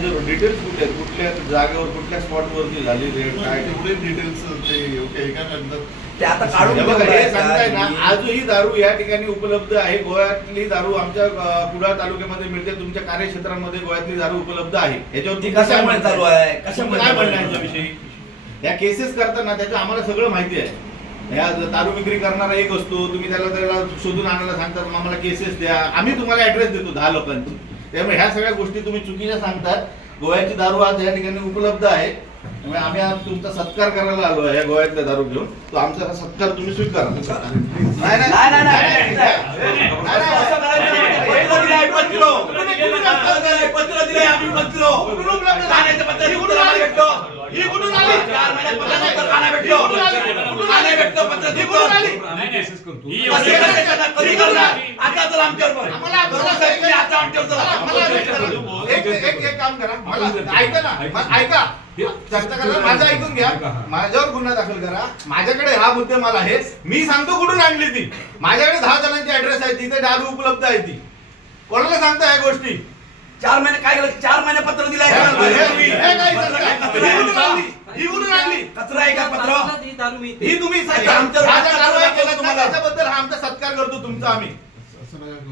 Details कुठे आहेत, कुठल्या जागेवर कुठल्या स्पॉटवरती झालेली आहे काय तेवढे डिटेल्स ते योग्य आहे का नंतर ते आता काढून हे बघा, हे सांगताय ना ठेवलंय. आजही दारू या ठिकाणी उपलब्ध आहे. गोव्यातली दारू आमच्या कुडाळ तालुक्यामध्ये मिळते. तुमच्या कार्यक्षेत्रामध्ये गोव्यातली दारू उपलब्ध आहे. याच्यावर ती कशामुळे चालू आहे? कशामुळे काय म्हणणं आहे याच्याविषयी? या केसेस करताना त्याचं आम्हाला सगळं माहिती आहे. या दारू विक्री करणारा एक असतो, तुम्ही त्याला शोधून आणायला सांगतात, मग आम्हाला केसेस द्या, आम्ही तुम्हाला ऍड्रेस देतो 10 लोकांची. त्यामुळे ह्या सगळ्या गोष्टी तुम्ही चुकीच्या सांगतात. गोव्याची दारू आज या ठिकाणी उपलब्ध आहे. त्यामुळे आम्ही आज तुमचा सत्कार करायला आलो आहे. या गोव्यातल्या दारू घेऊन तो आमचा हा सत्कार तुम्ही स्वीकारा. नाही नाही, नाही, नाही, नाही. असं करायचं नाही. पत्र दिलंय, पत्र दिलंय आम्ही पत्र. ठाण्याचं पत्र ही कुठून आली भेटतो? ही कुठून आली? 4 महिन्यात पत्र ठाणे भेटलो. ठाणे भेटतो पत्र ही कुठून आली? कधी करणार? आता तर आमच्यावर आता आमच्यावर एक काम करा, मला ऐका ना, ऐका चर्चा करा, माझं ऐकून घ्या. माझ्यावर गुन्हा दाखल करा. माझ्याकडे हा मुद्देमाल आहे. मी सांगतो कुठून आणली ती. माझ्याकडे 10 जणांची ऍड्रेस आहे, तिथे दारू उपलब्ध आहे. ती कोणाला सांगता ह्या गोष्टी? 4 महिने काय केलं? 4 महिने पत्र दिलंय. ही कुठून आणली? कचरा आहे का पत्र? ही तुम्ही आमच्यावर कारवाई केलं तुम्हाला. त्याच्याबद्दल हा आमचा सत्कार करतो तुमचा आम्ही.